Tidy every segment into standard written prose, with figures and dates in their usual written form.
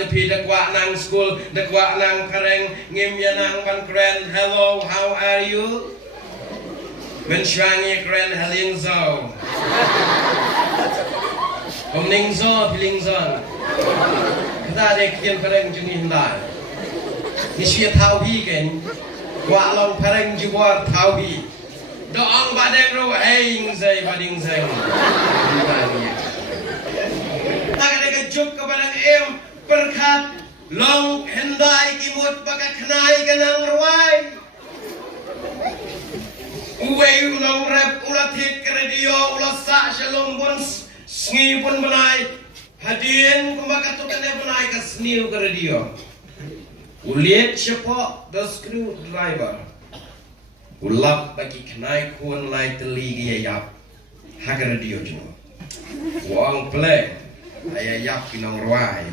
tepi dekwa nang school, dekwa nang pareng, ngim ya nang ban kren. Hello, how are you? Menshwangi kren haling zo. Ning zo piling zon. Kita dek kian pareng jungi hindai. Nisya tauhi kan, wa long pareng juwar tauhi. Doang badeng ro aing zai bading zai. Tak ada kejuk kepada em berkat long hendai kimut pakai kenai kenang ruai. Uwe ulong rap ulatik radio ulasak shalom pun sengi pun benai. Hadirin kumbakat tu kena benai ke seni ke radio. Uliat siapa the screwdriver. Ulap bagi kenai kun lai teligi yap. Hak radio juno. Wang play. Ayah yap kinong ruai.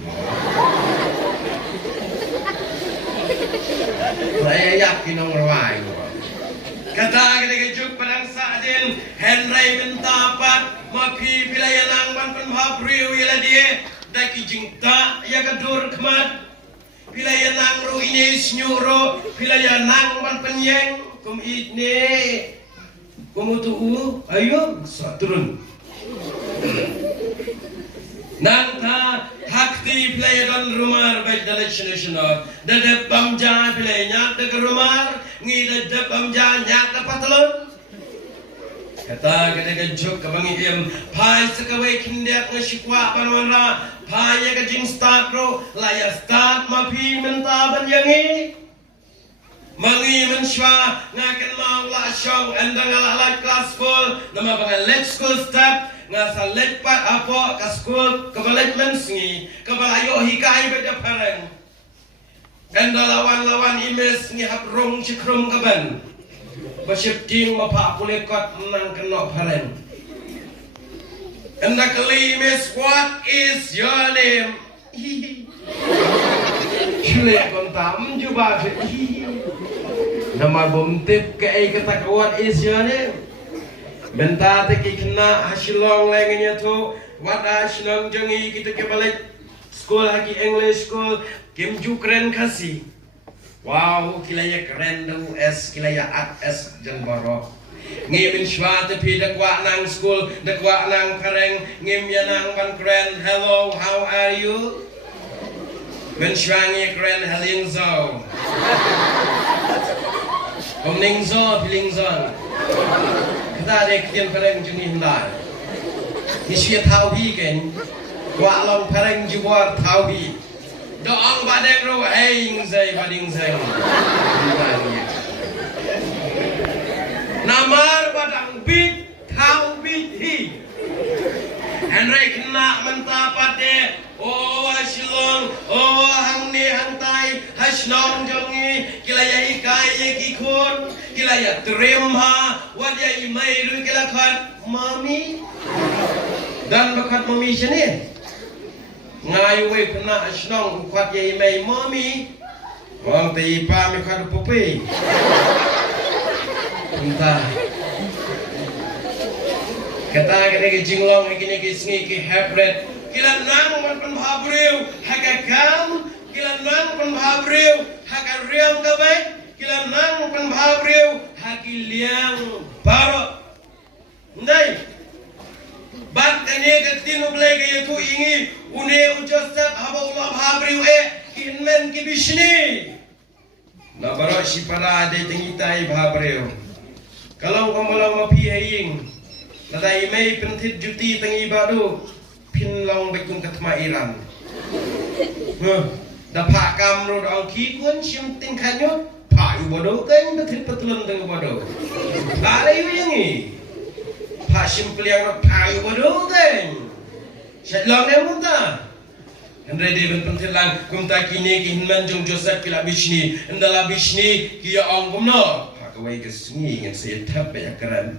Ayah yap kinong ruai. Kata kita kejuk padang saadin Henry bentapat mapi pilayanang ban penhabriu ila dia daki jingta ya kedur kemat pilayanang ru ini senyuro pilayanang ban penyeng kum idne kum utu ayo turun nanta hakti pelayan rumah baik dalam nasional dadap bamja pelayanya dekat rumah ngi dadap bamja nyak dapat telur kata kita kejuk kebangi im pai sekawai kindiak ngesikwa panwara pai ya kejing start ro laya start mapi mentaban yangi mangi mensywa ngakan mau la syong endang ala kelas school nama bangan let's school step ngasa lepat apa ke school kebalaj mensengi kebalayo hikai beda pareng kanda lawan imes ngi hap rong cikrum keban basyip ting mapak pulekot menang kenok pareng kanda keli imes what is your name Shule kontam juba nama bumtip ke kata what is your name Benta teki kena hasilong lengenya tu wada hasilong jangi kita ke balik school haki English school kimju keren kasih wow kilaya keren tu es kilaya at es jan baro ngim insywa tepi dekwa nang school dekwa nang pareng ngim ya nang ban keren hello how are you menshwangi keren haling zo ning zo piling zon kita dek kian pareng jungi hindai. Nisya tauhi kan, wa long pareng juwar tauhi. Doang badeng ro aing zai bading zai. Namar badang bit tau bit hi. Henry kena mentapat de. Oh hasilong, oh hang ni hang tai, hasilong jongi, kilaya ikai ikikun, kilaya terima, wajah imai lu kilakat mami, dan bakat mami sini, ngayu we kena hasilong kuat ya imai mami, orang tipa mikat pupi, entah, kata kita jinglong ini kisngi ki hybrid. Kila nang penhabriu hakakam kila nang penhabriu hakariam kabai kila nang penhabriu hakiliang baro ndai bat tane gatinu blege yetu ingi une ujosat haballah habriu kinmen kibishni na baro sipara ade tingitai habriu kalau kamu mapi haying nadai mai pentit juti tangi badu pinlong bekung katma Iran. Dapat kamro dong kikun sim tingkahnya payu bodoh kan betul betulan dengan bodoh. Ada yang ini pak sim peliang payu bodoh kan. Sedang dia muda. Anda dia pentelang kumta kini kihinman jong Joseph kila bisni. Anda bisni kia angkumno. Hakawai kesini yang saya tahu ya keren.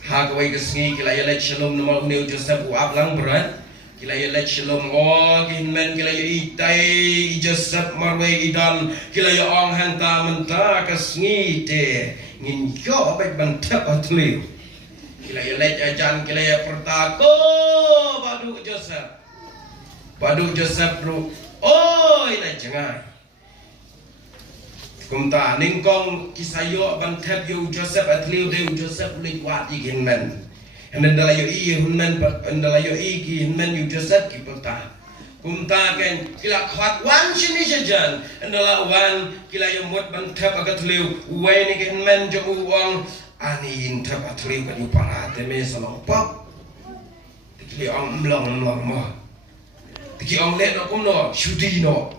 Hakawai kesini kila ya lek shalom nama uneu Joseph uap lang berat kila ya lek shalom oh kinmen kila ya itai Joseph marway idan kila ya ong hanta menta kesini te ngin yo baik bantap atliu kila ya lek ajan kila ya pertako badu Joseph Padu Joseph ru oi na jangai kumta ningkong kisayo ban thep yu Joseph atliu de Joseph lik wat igin men and dalayo I hunmen dalayo I ki hunmen yu Joseph ki pata kumta ken kila khwat wan shini jajan and dala wan kila yomot ban thep agatliu uwe ni ki hunmen jo uang ani in thep atliu kan yu para te me salong pop tikli ong mlong mo tikli ong let no kum no shudi no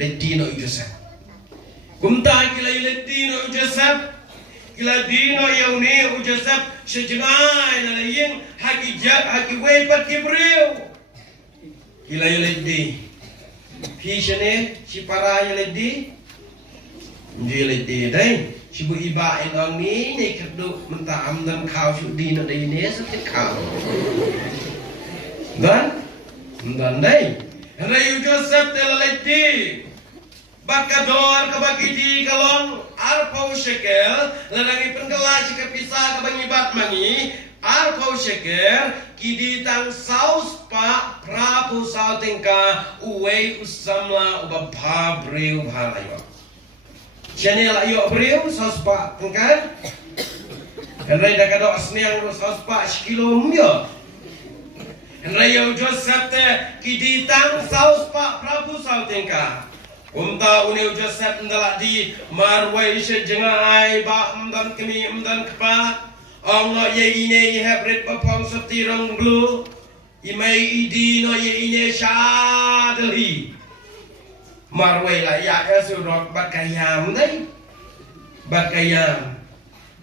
let di no Joseph kumta kila iletino Joseph kila dino yauni Joseph sejengai na laying haki wei pat kibreu kila ileti pishane si para ileti dai si bu iba endong ni ne kadu menta amdan khau su dino dai ne sakit khau dan dai rayu Joseph telaleti Bakador kabagidi kalong arpau shekel lanangi pengkelaj kepisah kabangibat mangi arpau shekel kidi tang saus pa prapu sau tingka uwei usamla ubabha breu bhalayo channel ayo breu saus pa tingka henry dakado asniang saus pa sekilo myo henry yo Joseph te kidi tang saus pa prapu sau tingka Umta uneu Joseph ndala di marwai sejengai ba mdan kemi mdan kpa ong no ye ine hybrid papong septirong blue imai idi no ye ine shadli marwai la ya esurok bakayam dai bakayam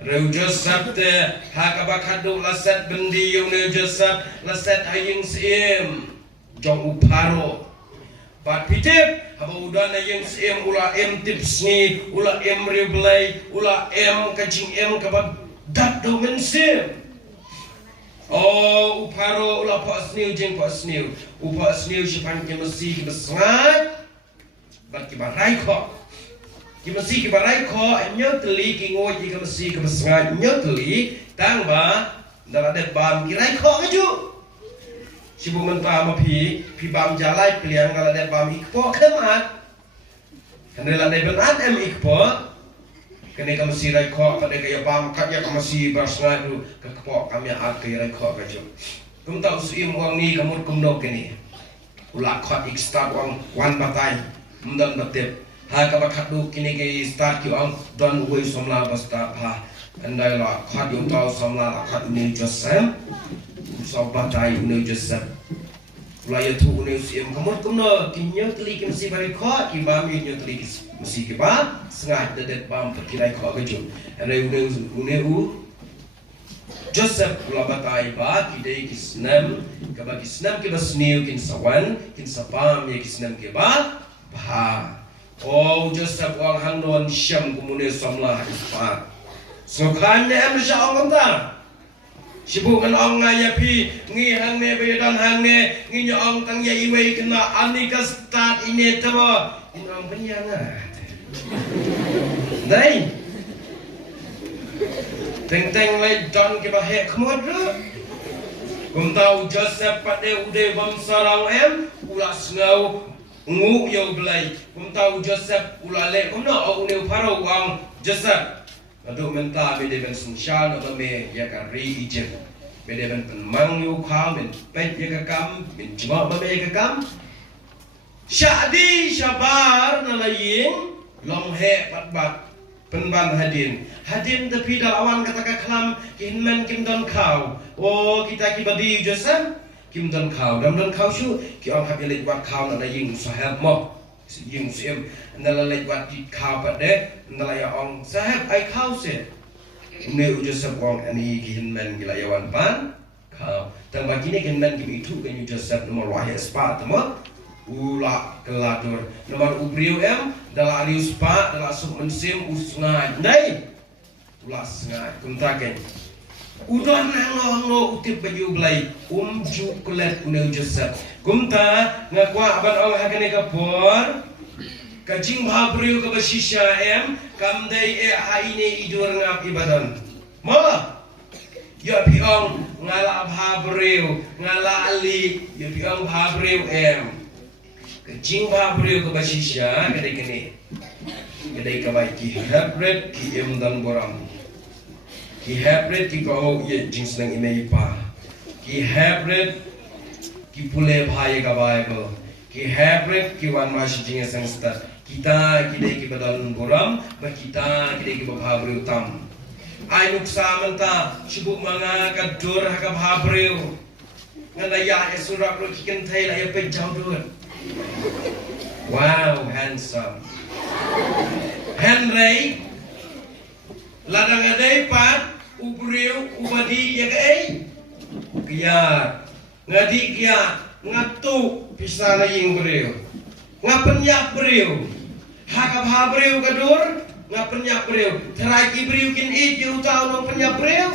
reu Joseph te hakabakadu laset bendi uneu Joseph laset aying sim jong uparo Pat pitip haba udana yang sem ula tips ni ula reblay ula kajing kabat dat do men sem oh uparo ula pas new jeng pas new upas new sipan ke mesti ke besngat bat ke barai kho ke mesti ke barai kho nyo teli ki ngoi ke mesti ke besngat nyo teli tang ba dala de bam kirai kho ngaju Sibu mentah ma pi bam jalai pilihan kalau ada bam ikpo kemat, karena ada benat ikpo, kene kamu si raiko pada gaya bam katnya kamu si bersengadu kekpo kami ada gaya raiko kajo. Kamu tahu suim uang ni kamu kumno kene, ulak kot start uang wan batai, mendang batip, ha kabakatu kene gaya start ki uang don uwe somla basta ha, andai la kot yung tahu somla kot ni Joseph. Sobat tay uneu Joseph ulaya tu uneu sim kamot kumno kinyo teli ki mesti bari kho ki bam kinyo teli ki mesti ki ba sengat dedet bam perkirai kho keju ane uneu Joseph ulaba tay ba ki dei ki snam ka ba ki snam ki basniu kin sawan kin sapam ye ki snam ki ba oh Joseph wang hangdon syam kumune samla ispa so kan ne am sha ong ta Sibu kan ong ngaya pi ngi hang ne bedan hang ne ngi nyong tang ye iwe kena ani ka start ini tabo inong penyang dai teng le don ke ba he khmod ru kum tau Joseph pade ude bam sarang ula sngau ngu yo blai kum tau Joseph ula le kum no une pharo wang Joseph Aduk menta bede ben sunshal no me ya ka ri ije bede ben penmang yu kha men pet ya ka kam men jma ba me ka kam syadi syabar na layin long he pat bat penban hadin tapi dalawan kata ka klam kin men kim don kau oh kita ki badi Joseph kim don kau dam don kau shu ki ong hab yelit wat kau na layin sahab mo Yung sim nala lek wat di kau pada nala ya ong sahab ai kau se ne Joseph ong ani gihin men gilayawan pan kau tang bagi ne gen men gimi tu kan Joseph nomor wahya spa tamo ula keladur nomor ubriu dala arius spa dala sub mensim usngai ndai ula sngai kumtaken udon ngo utip baju blai ju kulet uneu Joseph kumta ngakwa aban ong hakane ka por kajing bhabriu ka basisha kamdai haine idur ngap ibadan ma ya pi ong ngala bhabreu ngala ali ya piang bhabreu kecing bhabreu ke basisya kedai kene kedai kabai ki hybrid ki dan boram ki hybrid ki kau ye jings nang imei pa ki hybrid ki pule bhai ka bible ki hybrid ki wan mas jing sangsta kita kedai ki badan boram ba kita kedai ki bhabreu tam ai nuksa menta sibuk manga kadur haka bhabreu ngada ya surat ro kiken thai la ya pe jau dur wow handsome Henry ladang adai pat ubreu ubadi ya kai kia ngadi kia ngatu pisana ying breu ngapenyak breu haka bhabreu kadur ngapenyak breu terai ki breu kin i ju tau no penyak breu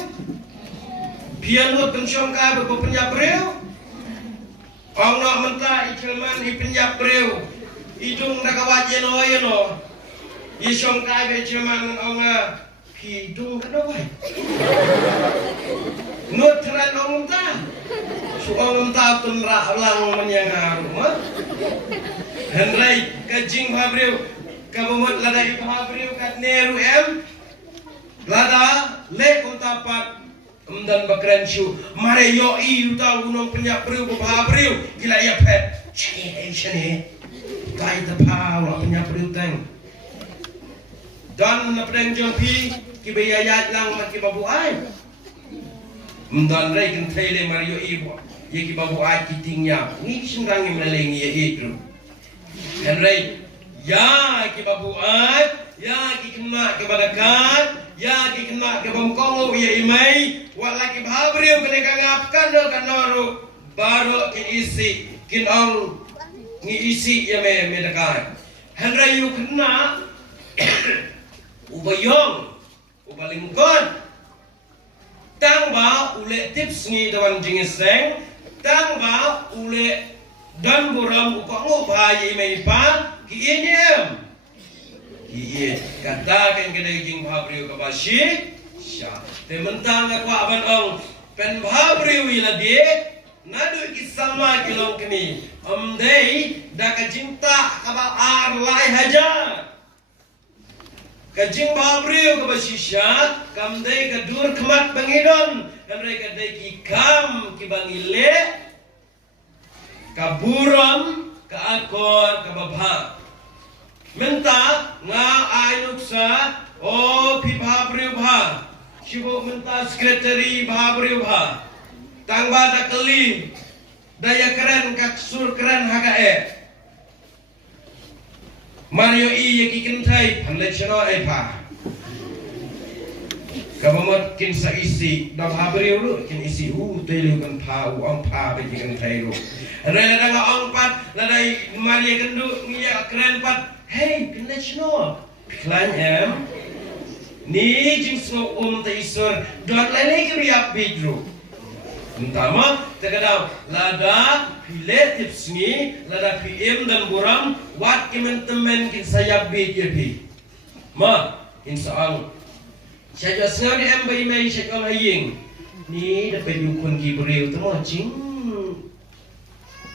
pian lo pensiong ka be penyak breu ong no menta ikelman i penyak breu idung nakawaje no yeno Yishong kai be chairman ong hidung kada wai. Nut tran ong ta. Su ong ta tun ra lang menyangar. Henry kajing bhabreu kabumut lada i bhabreu kat neru lada le untapat dan bakran shu mare yo i uta unong penyak breu bhabreu gila ya pet. Chini tai ta pa lo penyak breu tang. Dan napren jompi kibayayat lang makibabu ay mdan ray kan thaile mario ibo ye kibabu ay kitingnya ni sundang imlaling ye idru henry ya kibabu ay ya kikna kebadakan ya kikna kebongkongo ye imai wala kibhabreu kene kangapkan do kanoru baru kin isi kin ong ngi isi ye me medakan henry yu kena ubayong ubalingkon tang ba ule tips ni dawan jingiseng tang ba ule dan buram ukongo bhayi mai pa ki enyem ki kata kan kedai jing bhabriu ka bashi sya te mentang akwa ban ong pen bhabriu ila die nadu kisama kilong kini amdei da ka jinta ka ba ar lai hajar kajing bhabreu ke basisya kamdai kadur kemat bangidon kamdai kadai kikam kibangile kaburam kaakor kababha menta nga ainuksa o pi bhabreu bha shibo menta sekretari bhabreu bha tangba dakali daya keren kaksur keren hagae Mario i yaki kintai panle chano ai pa kabamot kin sa isi da bhabreu lu kin isi telu kan pa ong pa be kin thai lu rela nga ong pat ladai Maria kendu ngia keren pat hey pinle chano klan ni jing so ta isor dot lele ki riap bidru Untama terkadang lada pilih tips ni lada PM dan buram wat kemen-temen kin saya BJP ma insang saya jasna di embai mai sekal haying ni dapat yukun ki breu temo jing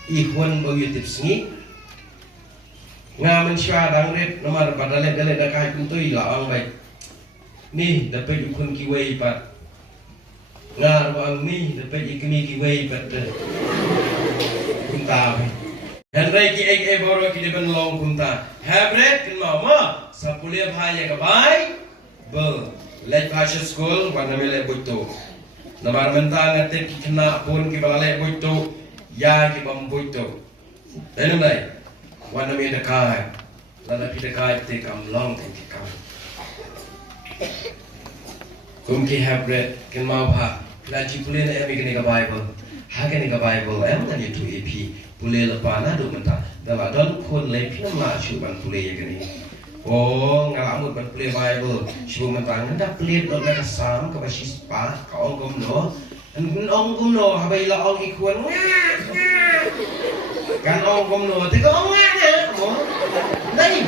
ihwan bagi tips ni ngamen syadang ret nomor padale dale dak kai kuntui la ang bai ni dapat yukun ki wei pat ngar wang ni dapat ikni ki wei pat kunta Henry ki ek boro ki deben long kunta habret kin mama sapulia bhaya ka bai be let pasha school wana mele buto namar mentang ngate ki kena pun ki balale buto ya ki bam buto dan nai wana me dekai lada pi dekai te kam long ki kam kum ki habret kin ma bha laji pule na emi kini ka Bible hakani ka Bible em ngani tu ep pule lepa na do menta dala don kon le pina ma chu ban pule ya kini oh ngalamut ban pule Bible chu menta ngada pule do na sam ka basis pa ka ongom no ongom no habai la ong ikwan kan ongom no te ka ong na mo dai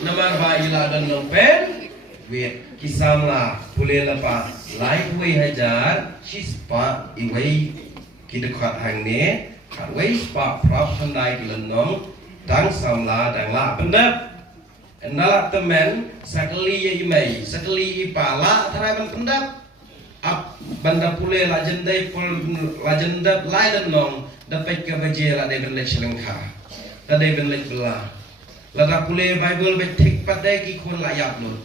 namar ba ila dan no pen wait kisam la pule la pa lai wei hajar shis pa I wei ki de khat hang ne khat wei pa prap thandai ki lan nom dang sam la dang la pendap nala temen sakali ye mai sakali I pala tharai ban pendap ap banda pule la jendai pul la jendat lai dan nom dapat ke baje la de ben lek selengkha la de ben lek bela la da pule bible be thik padai ki khon la yap nun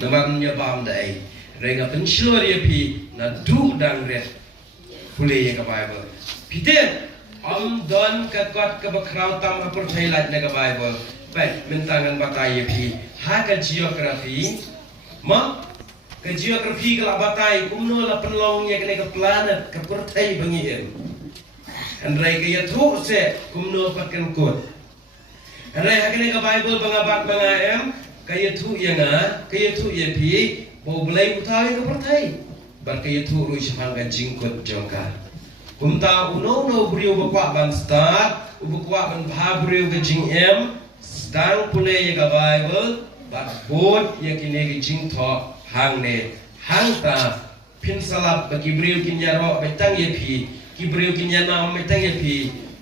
naman nya bam dai renga pen sure ye pi na du dang re pule ye ka bible pite om don ka got ka bakrau tam apur thai lat na ka bible baik mentangan batai ye pi ha ka geography ma ke geography ka batai kumno la penlong ye ka planet ka pur thai bangi em andrai ke ya thu se kumno patkan kot andrai ha ka bible bangabat bangaem kaya thu yang kaya thu ye pi bo blai utai ka perthai bar kaya thu ru shang ga jingkot jongka kumta uno no brio bakwa ban start ubakwa ban bha brio ga jing em stang pule ye ga bible bat bot ye kine ga jing tho hang ne hang ta pin salap bagi brio kin ya ro betang ye pi ki brio kin ya nam betang ye pi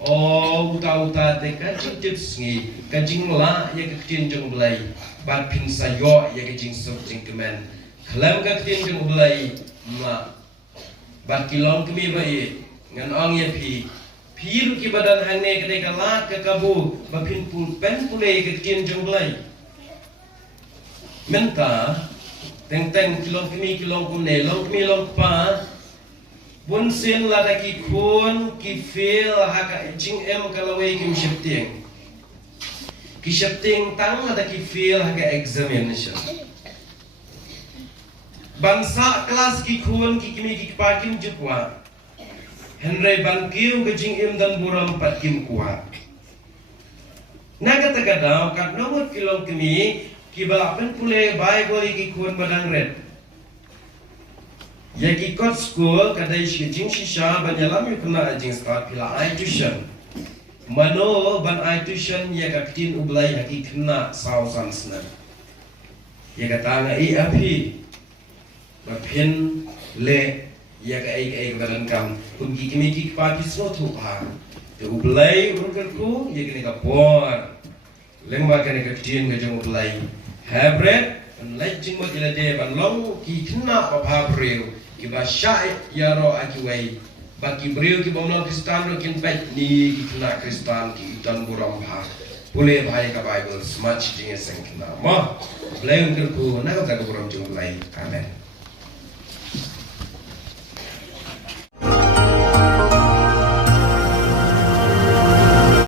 oh uta te ka jing sngi ka jing la ye ka tin jong blai bat pin sa yo ye ke jing sok jing kemen khalam ka tin jong blai ma bat kilong kemi bai ngan ong ye pi ru ki badan hang ne ke ka la ka kabu ba pin pul pen pule ke tin jong blai menta teng kilong kemi kilong kum ne long kemi long pa bun sin la da ki khon ki feel ha ka jing em ka lawe ki shifting ki shifting tang ada ki feel haga examination bansa kelas ki khun ki kimi ki pakin jukwa henry ban kiu ke jing im dan buram pat kim kwa naga tagadau kat nomor kilong kimi ki balapen pule bible ki khun badang red ya ki kot school kadai shi jing shisha banyalam yu kena jing start pila ai tuition mano ban ai tuition ya ka tin ublai haki kena sausan sna ya ka tanga I api ba pen le ya ka ai badan kam kun ki kimi ki pa pisno thu ha te ublai urkan ku ya kene ka por lemba kene ka tin ga jong ublai habret an lai jing mo ila de ban long ki kena pa bha breu ki ba sha ya ro aki wai bagi beliau ki bomlo Kristan ro kin pet ni ki kena Kristan ki dan buram ha boleh bahaya ka Bible smart jing seng kena ma beliau kin ku na ka buram jung lai amen